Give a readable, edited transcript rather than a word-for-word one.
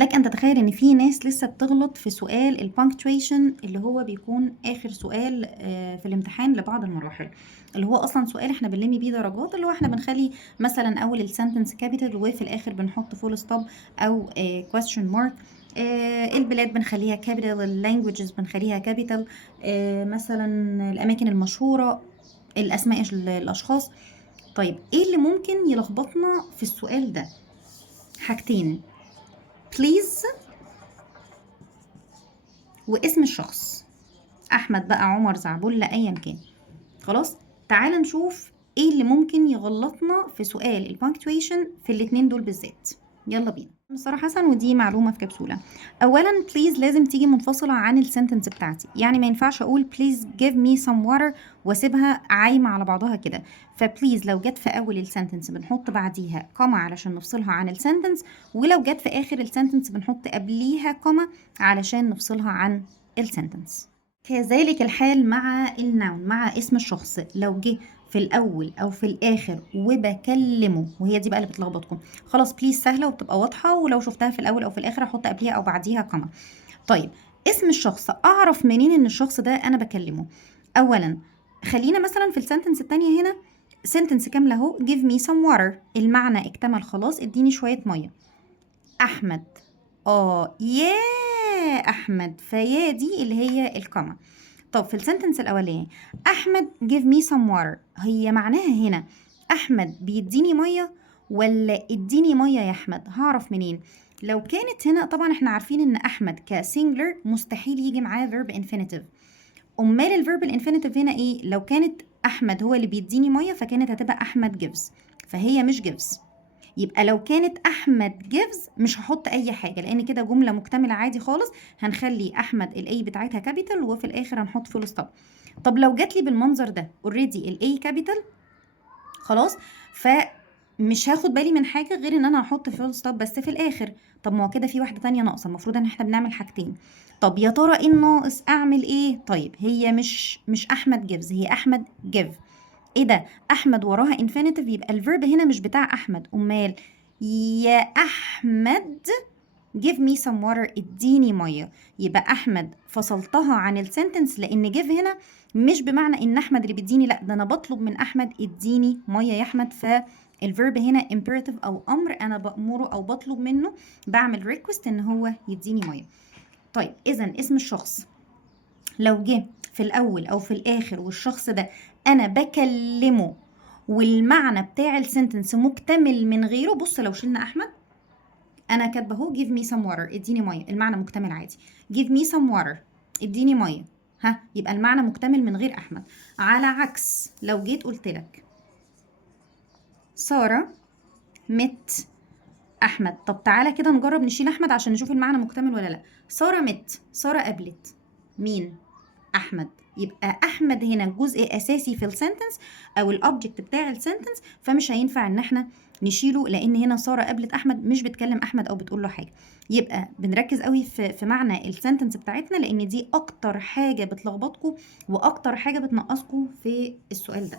لك أن تتخيل إن في ناس لسه بتغلط في سؤال البانكتويشن اللي هو بيكون آخر سؤال في الامتحان لبعض المراحل، اللي هو أصلا سؤال احنا بنلمي بيه درجات، اللي هو احنا بنخلي مثلا أول السنتنس كابيتال وفي الآخر بنحط فول ستوب أو question mark. البلاد بنخليها كابيتال، اللانجوجز بنخليها كابيتال، مثلا الأماكن المشهورة، الأسماء الأشخاص. طيب ايه اللي ممكن يلخبطنا في السؤال ده؟ حاجتين، please واسم الشخص، احمد بقى، عمر، زعبله، ايا كان. خلاص، تعال نشوف ايه اللي ممكن يغلطنا في سؤال البانكتويشن في الاتنين دول بالذات. يلا بينا. مستر حسن، ودي معلومه في كبسوله. اولا بليز لازم تيجي منفصله عن السنتنس بتاعتي، يعني ما ينفعش اقول بليز give me some water واسيبها عايمه على بعضها كده. فبليز لو جت في اول السنتنس بنحط بعديها كوما علشان نفصلها عن السنتنس، ولو جت في اخر السنتنس بنحط قبليها كوما علشان نفصلها عن السنتنس. كذلك الحال مع النون، مع اسم الشخص، لو جه في الاول او في الاخر وبكلمه، وهي دي بقى اللي بتلخبطكم. خلاص بليز سهله وبتبقى واضحه، ولو شفتها في الاول او في الاخر احط قبليها او بعديها كما. طيب اسم الشخص، اعرف منين ان الشخص ده انا بكلمه؟ اولا خلينا مثلا في السنتنس التانية هنا، سنتنس كامله اهو، give me some water، المعنى اكتمل خلاص، اديني شويه ميه. احمد، يا احمد، فيا دي اللي هي الكما. طب في السنتنس الاولاني، احمد give me some water، هي معناها هنا احمد بيديني ميه ولا اديني ميه يا احمد؟ هعرف منين؟ لو كانت هنا، طبعا احنا عارفين ان احمد كسينجلر مستحيل يجي معاه verb infinitive. امال الفيرب الانفينيتيف هنا ايه؟ لو كانت احمد هو اللي بيديني ميه فكانت هتبقى احمد gives، فهي مش gives. يبقى لو كانت احمد جيفز مش هحط اي حاجه، لان كده جمله مكتمله عادي خالص. هنخلي احمد الاي بتاعتها كابيتال وفي الاخر هنحط فول ستوب. طب لو جات لي بالمنظر ده اوريدي الاي كابيتال خلاص، فمش هاخد بالي من حاجه غير ان انا هحط فول ستوب بس في الاخر. طب ما هو كده في واحده تانية ناقصه، المفروض ان احنا بنعمل حاجتين. طب يا ترى ايه الناقص؟ اعمل ايه؟ طيب هي مش احمد جيفز، هي احمد جيف. ايه ده؟ احمد وراها انفينيتيف، يبقى الفيرب هنا مش بتاع احمد. امال يا احمد give me some water، اديني ميه. يبقى احمد فصلتها عن السنتنس، لان give هنا مش بمعنى ان احمد اللي بيديني، لا ده انا بطلب من احمد اديني ميه يا احمد. فالفيرب هنا imperative او امر، انا بامره او بطلب منه، بعمل request ان هو يديني ميه. طيب اذا اسم الشخص لو جه في الاول او في الاخر والشخص ده انا بكلمه والمعنى بتاع السنتنس مكتمل من غيره، بص لو شلنا احمد، انا كاتبه اهو give me some water، اديني ميه، المعنى مكتمل عادي. give me some water، اديني ميه، ها، يبقى المعنى مكتمل من غير احمد. على عكس لو جيت قلت لك ساره مت احمد، طب تعالى كده نجرب نشيل احمد عشان نشوف المعنى مكتمل ولا لا. ساره مت، ساره قابلت مين؟ احمد. يبقى احمد هنا جزء اساسي في السنتنس او الاوبجكت بتاع السنتنس، فمش هينفع ان احنا نشيله، لان هنا ساره قابلت احمد مش بتكلم احمد او بتقول له حاجه. يبقى بنركز قوي في معنى السنتنس بتاعتنا، لان دي اكتر حاجه بتلخبطكم واكتر حاجه بتنقصكم في السؤال ده.